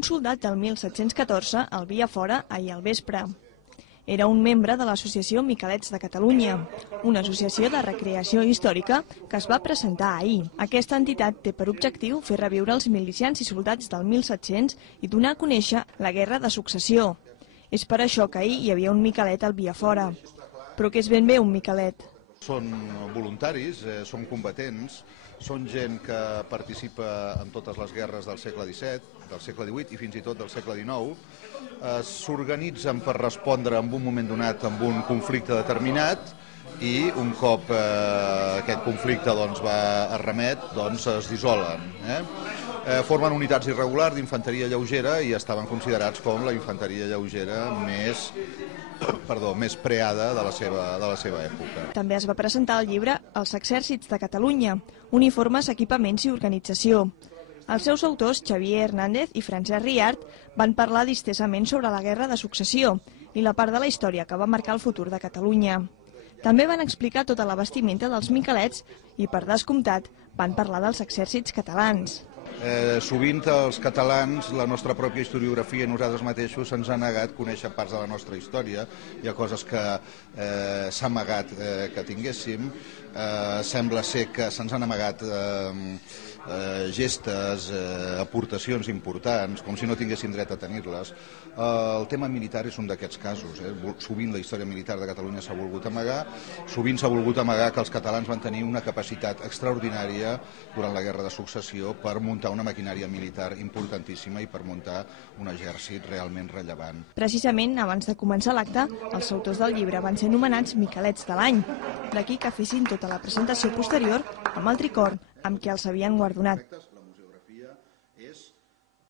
un soldat del 1714 el via fora ahir al vespre. Era un membre de l'associació Miquelets de Catalunya, una associació de recreació històrica que es va presentar ahir. Aquesta entitat té per objectiu fer reviure els milicians i soldats del 1700 i donar a conèixer la Guerra de Successió. És per això que ahir hi havia un miquelet al via fora. Però què és ben bé un miquelet? Són voluntaris, són combatents, són gent que participa en totes les guerres del segle XVII, del segle XVIII i fins i tot del segle XIX. S'organitzen per respondre en un moment donat amb un conflicte determinat i un cop aquest conflicte va a remet, es dissolen. Formen unitats irregulars d'infanteria lleugera i estaven considerats com la infanteria lleugera més preada de la seva època. També es va presentar el llibre Els exèrcits de Catalunya, uniformes, equipaments i organització. Els seus autors, Xavier Hernández i Francesc Riart, van parlar distesament sobre la Guerra de Successió i la part de la història que va marcar el futur de Catalunya. També van explicar tota la vestimenta dels miquelets i, per descomptat, van parlar dels exèrcits catalans. Sovint els catalans, la nostra pròpia historiografia i nosaltres mateixos se'ns ha negat conèixer parts de la nostra història. Hi ha coses que s'ha amagat que tinguéssim. Sembla ser que se'ns han amagat gestes, aportacions importants, com si no tinguéssim dret a tenir-les. El tema militar és un d'aquests casos. Sovint la història militar de Catalunya s'ha volgut amagar, sovint s'ha volgut amagar que els catalans van tenir una capacitat extraordinària durant la Guerra de Successió per muntar una maquinària militar importantíssima i per muntar un exèrcit realment rellevant. Precisament, abans de començar l'acte, els autors del llibre van ser nomenats Miquelets de l'any. D'aquí que fessin tota la presentació posterior amb el tricorn amb què els havien guardonat.